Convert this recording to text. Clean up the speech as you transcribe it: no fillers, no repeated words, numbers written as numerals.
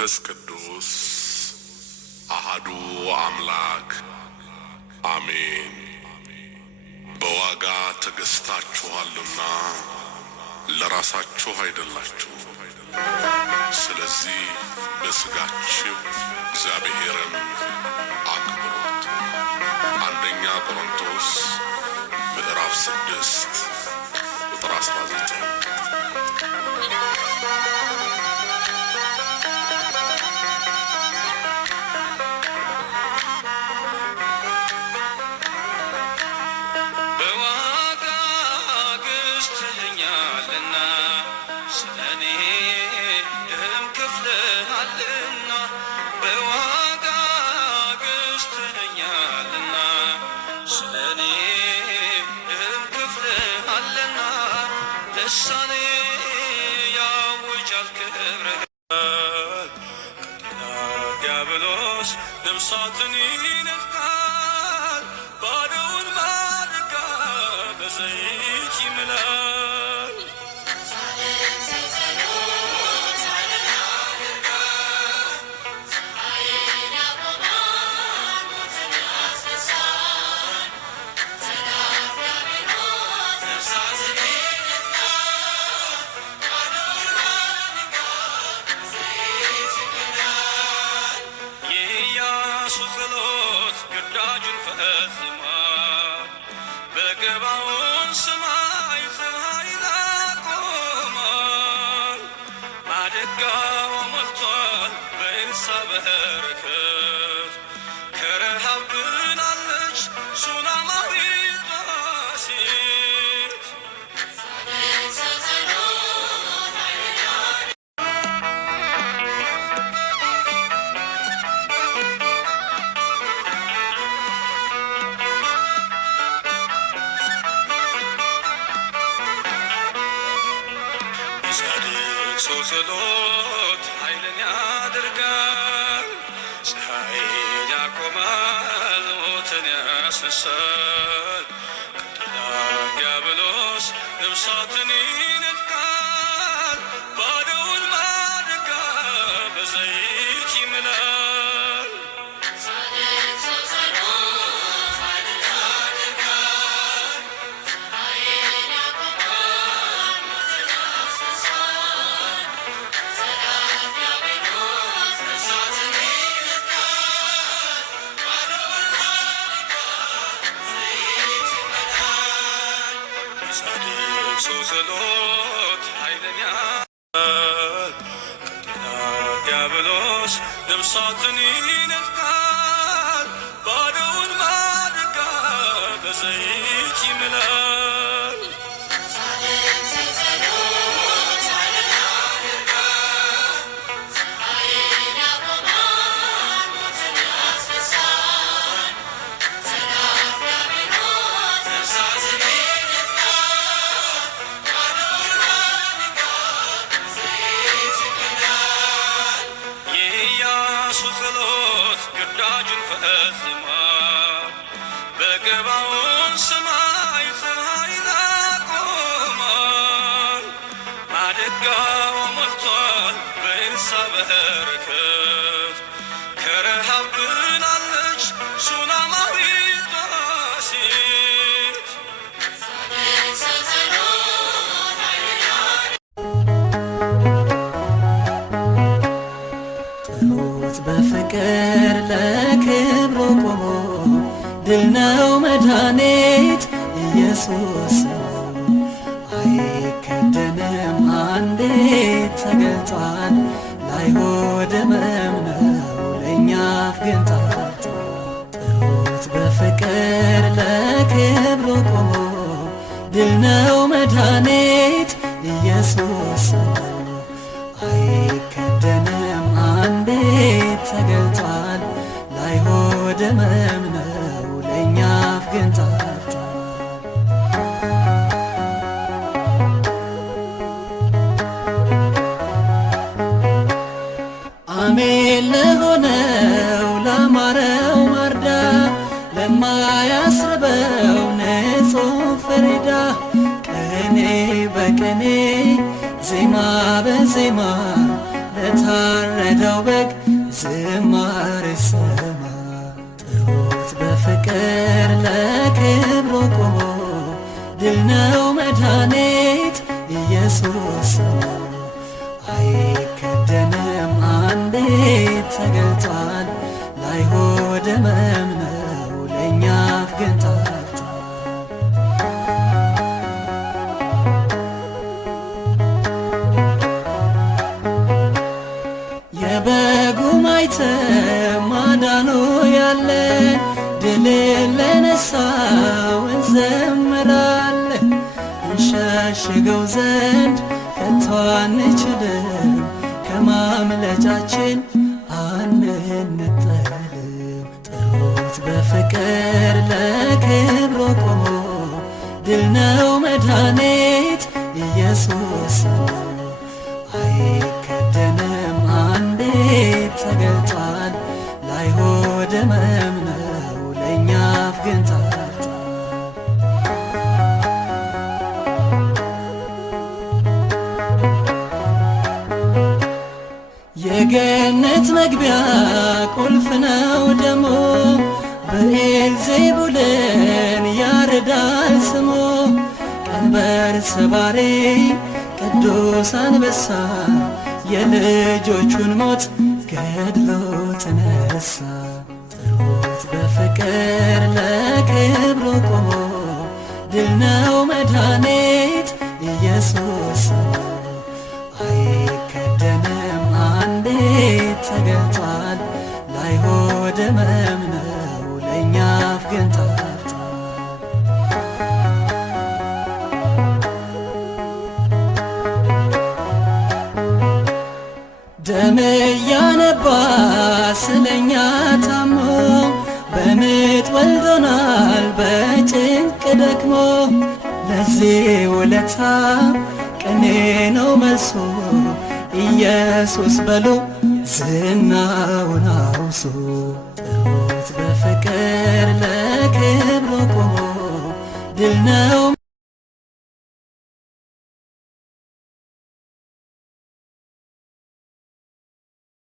መንፈስ ቅዱስ አሃዱ አምላክ አሜን። በዋጋ ተገዝታችኋልና ለራሳችሁ አይደላችሁ። ስለዚህ በስጋችሁ እግዚአብሔርን አክብሩት። አንደኛ ቆሮንቶስ ምዕራፍ 6 ቁጥር 19። ልሳኔ ያውጃል ክብርህ ዲያብሎስ ነፍሳትን ይነጥቃል። ባዶውን ማድጋ በዘይት ይምላል። ግዳጁን ፈጽሟል። በገባዖን ሰማይ ፀሐይን አቆሟል። ማደጋው ሞልቷል በኤልሳዕ በረከት። ከረሃብ ድናለች ሱናማዊቷ ሴት። ሰው ጸሎት ኃይልን ያደርጋል። ፀሐይን ያቆማል፣ ሞትን ያስነሳል። ከጠላት ዲያብሎስ ነፍሳትን ይነጥቃል። ባዶውን ማድጋ በዘይት ይምላል። ሰው ጸሎት ኃይልን ያደርጋል። ከጠላት ዲያብሎስ ነፍሳትን ይነጥቃል። ባዶውን ማድጋ በዘይት ይምላል። ጸሎት ግዳጁን ፈጽሟል። በገባዖን ሰማይ ፀሐይን አቆሟል። ማደጋው ሞልቷል በኤልሳዕ በረከት። ከረሃብ ድናለች ሱናማዊቷ ሴት። በፍቅር ለክብሩ ቆሞ ድል ነው መድኃኒት ኢየሱስ አይከደንም አንዴ ተገልጧል። ለአይሁድ ሕመም ነው ለእኛ ግን ጠፍቷል። ጥሩት በፍቅር ለክብሩ ቆሞ ድል ነው መድኃኒት ኢየሱስ አይከደንም አንዴ ተገልጧል። ለአይሁድ ሕመም ነው ለእኛ ግን ጠፍቷል። አሜን ለሆነው ላማረው ማርዳ ለማያስርበው ንጹሕ ፍሪዳ ቅኔ በቅኔ ዜማ በዜማ ለታ ለታረደው በግ ዝማሬ ስማ። ጥሩት በፍቅር ለክብሩ ቆሞ ድል ነው መድኃኒት ኢየሱስ አይከደንም አንዴ ተገልጧል። ለአይሁድ ሕመም ነው ለእኛ አፍ ግን ታርቷል። የበጉ ማኅተም ማዳኑ ያለን ድልን ለነሣው እንዘምራለን። እንሸሽገው ዘንድ ከቶ አንችልም ከማምለጫችን አንነጠልም። ጥሩት በፍቅር ለክብሩ ቆሞ ድል ነው መድኃኒት ኢየሱስ አይከደንም አንዴ ተገልጧል። ለአይሁድ ሕመም ነው ለእኛ አፍ ግን ታርቷል። የገነት መግቢያ ቁልፍ ነው ደሞ በኤልዜቡልን ያርዳል ስሞ። ቀንበር ሰባሪ ቅዱስ አንበሳ የልጆቹን ሞት ገድሎ ተነሳ። ጥሩት በፍቅር ለክብሩ ቆሞ ድል ነው መድኃኒት ኢየሱስ አይከደንም አንዴ ተገልጧል። ለአይሁድ ሕመም ነው ለእኛ አፍ ግን ታርቷል። ደም እያነባ ስለኛ ታሞ በምጥ ወልዶናል በጭንቅ ደክሞ። ለዚህ ውለታ ቅኔ ነው መልሱ ኢየሱስ በሉ ዝናውን አውሱ። ጥሩት በፍቅር ለክብሩ ቆሞ ድል ነው